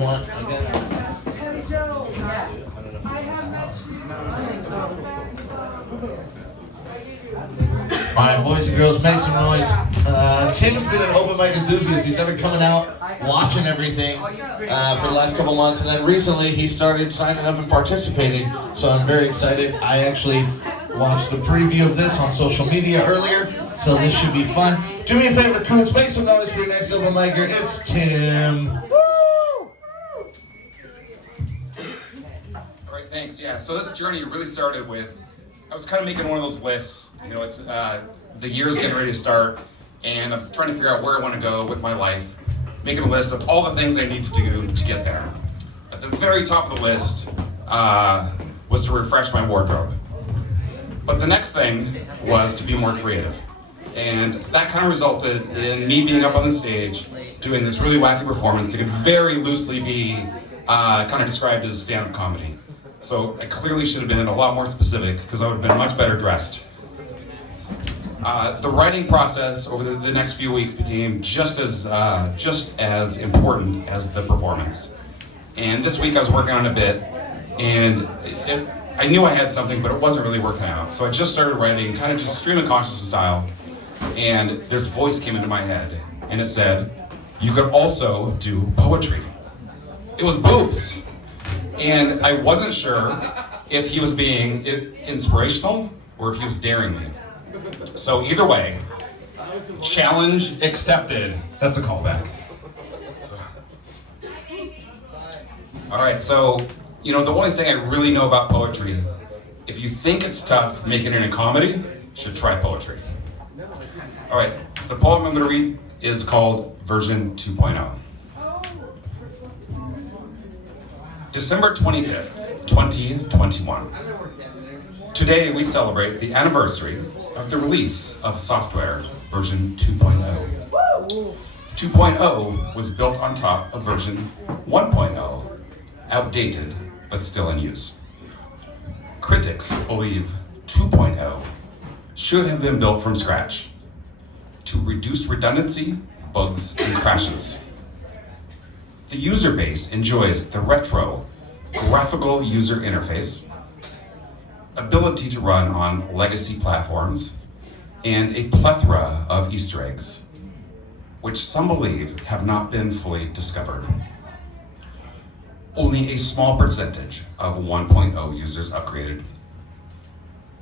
you want again? Hey Joe, I have met All right, boys and girls, make some noise. Tim's been an open mic enthusiast. He's started coming out, watching everything for the last couple months, and then recently he started signing up and participating. So I'm very excited. I actually watched the preview of this on social media earlier, so this should be fun. Do me a favor, Koots, make some noise for your next open micer. It's Tim. All right, thanks. Yeah, so this journey really started with, I was kind of making one of those lists. You know, it's the year's getting ready to start, and I'm trying to figure out where I want to go with my life, making a list of all the things I need to do to get there. At the very top of the list was to refresh my wardrobe. But the next thing was to be more creative. And that kind of resulted in me being up on the stage, doing this really wacky performance that could very loosely be kind of described as stand-up comedy. So I clearly should have been a lot more specific because I would have been much better dressed. The writing process over the next few weeks became just as important as the performance. And this week I was working on a bit, and I knew I had something, but it wasn't really working out. So I just started writing, kind of just stream of consciousness style, and this voice came into my head, and it said, "You could also do poetry." It was boobs. And I wasn't sure if he was being inspirational or if he was daring me. So either way, challenge accepted. That's a callback. All right, so, you know, the only thing I really know about poetry, if you think it's tough making it in comedy, you should try poetry. All right, the poem I'm gonna read is called Version 2.0. December 25th, 2021. Today we celebrate the anniversary of the release of software version 2.0. 2.0 was built on top of version 1.0, outdated but still in use. Critics believe 2.0 should have been built from scratch to reduce redundancy, bugs, and crashes. The user base enjoys the retro, graphical user interface, ability to run on legacy platforms, and a plethora of Easter eggs, which some believe have not been fully discovered. Only a small percentage of 1.0 users upgraded.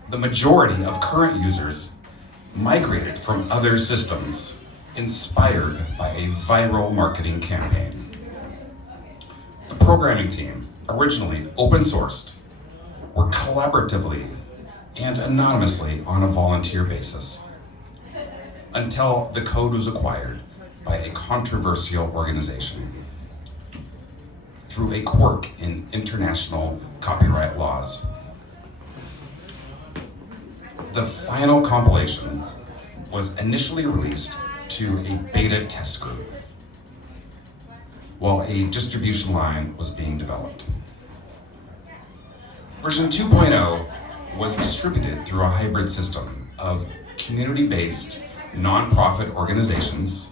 The majority of current users migrated from other systems, inspired by a viral marketing campaign. The programming team, originally open sourced, worked collaboratively and anonymously on a volunteer basis until the code was acquired by a controversial organization through a quirk in international copyright laws. The final compilation was initially released to a beta test group, while a distribution line was being developed. Version 2.0 was distributed through a hybrid system of community-based nonprofit organizations,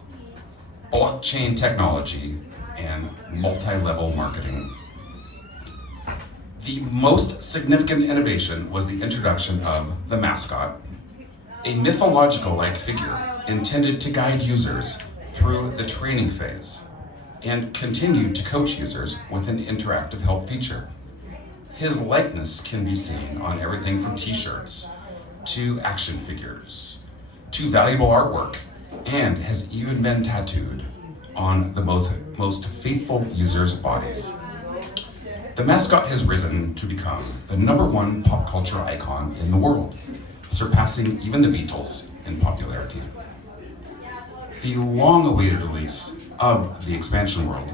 blockchain technology, and multi-level marketing. The most significant innovation was the introduction of the mascot, a mythological-like figure intended to guide users through the training phase and continued to coach users with an interactive help feature. His likeness can be seen on everything from t-shirts to action figures to valuable artwork, and has even been tattooed on the most faithful users' bodies. The mascot has risen to become the #1 pop culture icon in the world, surpassing even the Beatles in popularity. The long-awaited release of the expansion world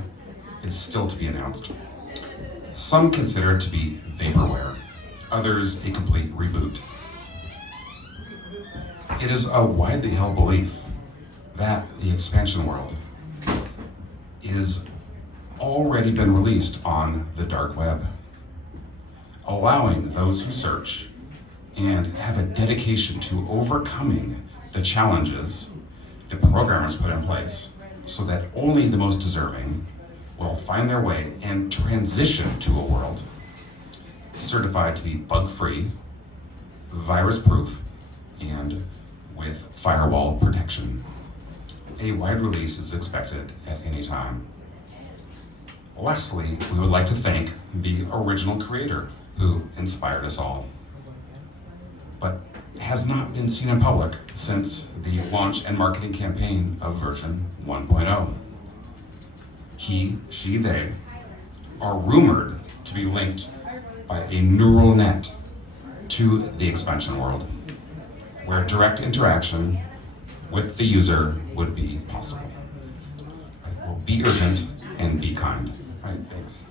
is still to be announced. Some consider it to be vaporware, others a complete reboot. It is a widely held belief that the expansion world is already been released on the dark web, allowing those who search and have a dedication to overcoming the challenges the programmers put in place so that only the most deserving will find their way and transition to a world certified to be bug-free, virus-proof, and with firewall protection. A wide release is expected at any time. Lastly, we would like to thank the original creator who inspired us all, but has not been seen in public since the launch and marketing campaign of version 1.0. He, she, they are rumored to be linked by a neural net to the expansion world, where direct interaction with the user would be possible. Well, be urgent and be kind. All right, thanks.